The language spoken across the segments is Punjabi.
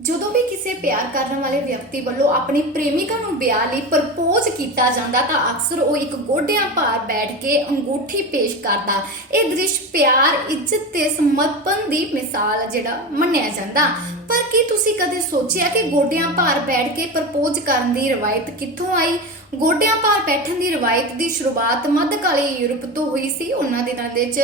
ਜਦੋਂ ਵੀ ਕਿਸੇ ਪਿਆਰ ਕਰਨ ਵਾਲੇ ਵਿਅਕਤੀ ਵੱਲੋਂ ਆਪਣੀ ਪ੍ਰੇਮਿਕਾ ਨੂੰ ਵਿਆਹ ਲਈ ਪ੍ਰਪੋਜ਼ ਕੀਤਾ ਜਾਂਦਾ ਤਾਂ ਅਕਸਰ ਉਹ ਇੱਕ ਗੋਡਿਆਂ ਭਾਰ ਬੈਠ ਕੇ ਅੰਗੂਠੀ ਪੇਸ਼ ਕਰਦਾ। ਇਹ ਦ੍ਰਿਸ਼ ਪਿਆਰ, ਇੱਜ਼ਤ ਤੇ ਸਮਰਪਣ ਦੀ ਮਿਸਾਲ ਜਿਹੜਾ ਮੰਨਿਆ ਜਾਂਦਾ। ਪਰ ਕੀ ਤੁਸੀਂ ਕਦੇ ਸੋਚਿਆ ਕਿ ਗੋਡਿਆਂ ਭਾਰ ਬੈਠ ਕੇ ਪ੍ਰਪੋਜ਼ ਕਰਨ ਦੀ ਰਵਾਇਤ ਕਿੱਥੋਂ ਆਈ? ਗੋਡਿਆਂ ਭਾਰ ਬੈਠਣ ਦੀ ਰਵਾਇਤ ਦੀ ਸ਼ੁਰੂਆਤ ਮੱਧਕਾਲੀ ਯੂਰਪ ਤੋਂ ਹੋਈ ਸੀ। ਉਹਨਾਂ ਦਿਨਾਂ ਦੇ ਵਿੱਚ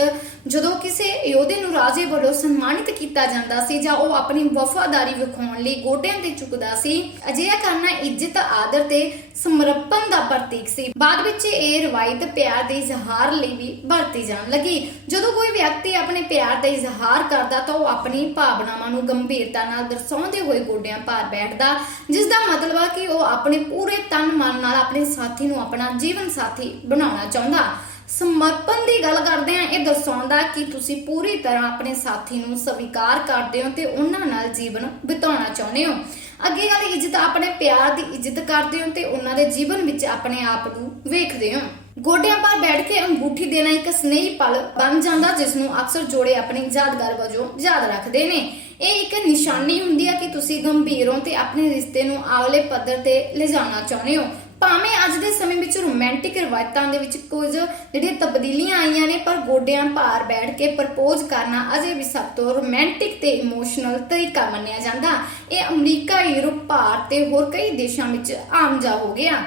ਜਦੋਂ ਕਿਸੇ ਯੋਧੇ ਨੂੰ ਰਾਜੇ ਵੱਲੋਂ ਸਨਮਾਨਿਤ ਕੀਤਾ ਜਾਂਦਾ ਸੀ ਜਾਂ ਉਹ ਆਪਣੀ ਵਫਾਦਾਰੀ ਵਿਖਾਉਣ ਲਈ ਗੋਡਿਆਂ ਤੇ ਚੁੱਕਦਾ ਸੀ। ਅਜਿਹਾ ਕਰਨਾ ਇੱਜ਼ਤ ਆਦਰ ਤੇ ਸਮਰਪਣ ਦਾ ਪ੍ਰਤੀਕ ਸੀ। ਬਾਅਦ ਵਿੱਚ ਇਹ ਰਵਾਇਤ ਪਿਆਰ ਦੇ ਇਜ਼ਹਾਰ ਲਈ ਵੀ ਵਰਤੀ ਜਾਣ ਲੱਗੀ। ਜਦੋਂ ਕੋਈ ਵਿਅਕਤੀ ਆਪਣੇ ਪਿਆਰ ਦਾ ਇਜ਼ਹਾਰ ਕਰਦਾ ਤਾਂ ਉਹ ਆਪਣੀ ਭਾਵਨਾਵਾਂ ਨੂੰ ਗੰਭੀਰਤਾ ਨਾਲ ਦਰਸਾਉਂਦੇ ਹੋਏ ਗੋਡਿਆਂ ਭਾਰ ਬੈਠਦਾ। ਜਿਸ ਦਾ ਮਤਲਬ ਆ ਕਿ ਉਹ ਆਪਣੇ ਪੂਰੇ ਤਨ ਮਨ ਨਾਲ ਆਪਣੇ ਸਾਥੀ ਨੂੰ ਆਪਣਾ ਜੀਵਨ ਸਾਥੀ ਬਣਾਉਣਾ ਚਾਹੁੰਦਾ। ਸਮਰਪਣ ਦੀ ਗੱਲ ਕਰਦੇ ਆ ਇਹ ਦਰਸਾਉਂਦਾ ਕਿ ਤੁਸੀਂ ਪੂਰੀ ਤਰ੍ਹਾਂ ਆਪਣੇ ਸਾਥੀ ਨੂੰ ਸਵੀਕਾਰ ਕਰਦੇ ਹੋ ਤੇ ਉਹਨਾਂ ਨਾਲ ਜੀਵਨ ਬਿਤਾਉਣਾ ਚਾਹੁੰਦੇ ਹੋ। ਅੱਗੇ ਗੱਲ ਇੱਜ਼ਤ ਆਪਣੇ ਪਿਆਰ ਦੀ ਇੱਜ਼ਤ ਕਰਦੇ ਹੋ ਤੇ ਉਹਨਾਂ ਦੇ ਜੀਵਨ ਵਿੱਚ ਆਪਣੇ ਆਪ ਨੂੰ ਵੇਖਦੇ ਹੋ। ਗੋਡਿਆਂ 'ਪਰ ਬੈਠ ਕੇ ਅੰਗੂਠੀ ਦੇਣਾ ਇੱਕ ਸਨੇਹੀ ਪਲ ਬਣ ਜਾਂਦਾ ਜਿਸ ਨੂੰ ਅਕਸਰ ਜੋੜੇ ਆਪਣੀ ਯਾਦਗਾਰ ਵਜੋਂ ਯਾਦ ਰੱਖਦੇ ਨੇ। ਇਹ ਇੱਕ ਨਿਸ਼ਾਨੀ ਹੁੰਦੀ ਹੈ ਕਿ ਤੁਸੀਂ ਗੰਭੀਰ ਹੋ ਤੇ ਆਪਣੇ ਰਿਸ਼ਤੇ ਨੂੰ ਆਵਲੇ ਪੱਧਰ ਤੇ ਲਿਜਾਣਾ ਚਾਹੁੰਦੇ ਹੋ। ਭਾਵੇਂ ਅੱਜ ਦੇ ਸਮੇਂ ਵਿੱਚ ਰੋਮਾਂਟਿਕ ਰਵਾਇਤਾਂ ਦੇ ਵਿੱਚ ਕੁਝ ਜਿਹੜੀਆਂ ਤਬਦੀਲੀਆਂ ਆਈਆਂ ਨੇ, ਪਰ ਗੋਡਿਆਂ ਭਾਰ ਬੈਠ ਕੇ ਪ੍ਰਪੋਜ਼ ਕਰਨਾ ਅਜੇ ਵੀ ਸਭ ਤੋਂ ਰੋਮਾਂਟਿਕ ਤੇ ਇਮੋਸ਼ਨਲ ਤਰੀਕਾ ਮੰਨਿਆ ਜਾਂਦਾ। ਇਹ ਅਮਰੀਕਾ, ਯੂਰਪ, ਭਾਰਤ ਤੇ ਹੋਰ ਕਈ ਦੇਸ਼ਾਂ ਵਿੱਚ ਆਮ ਜਾ ਹੋ ਗਿਆ।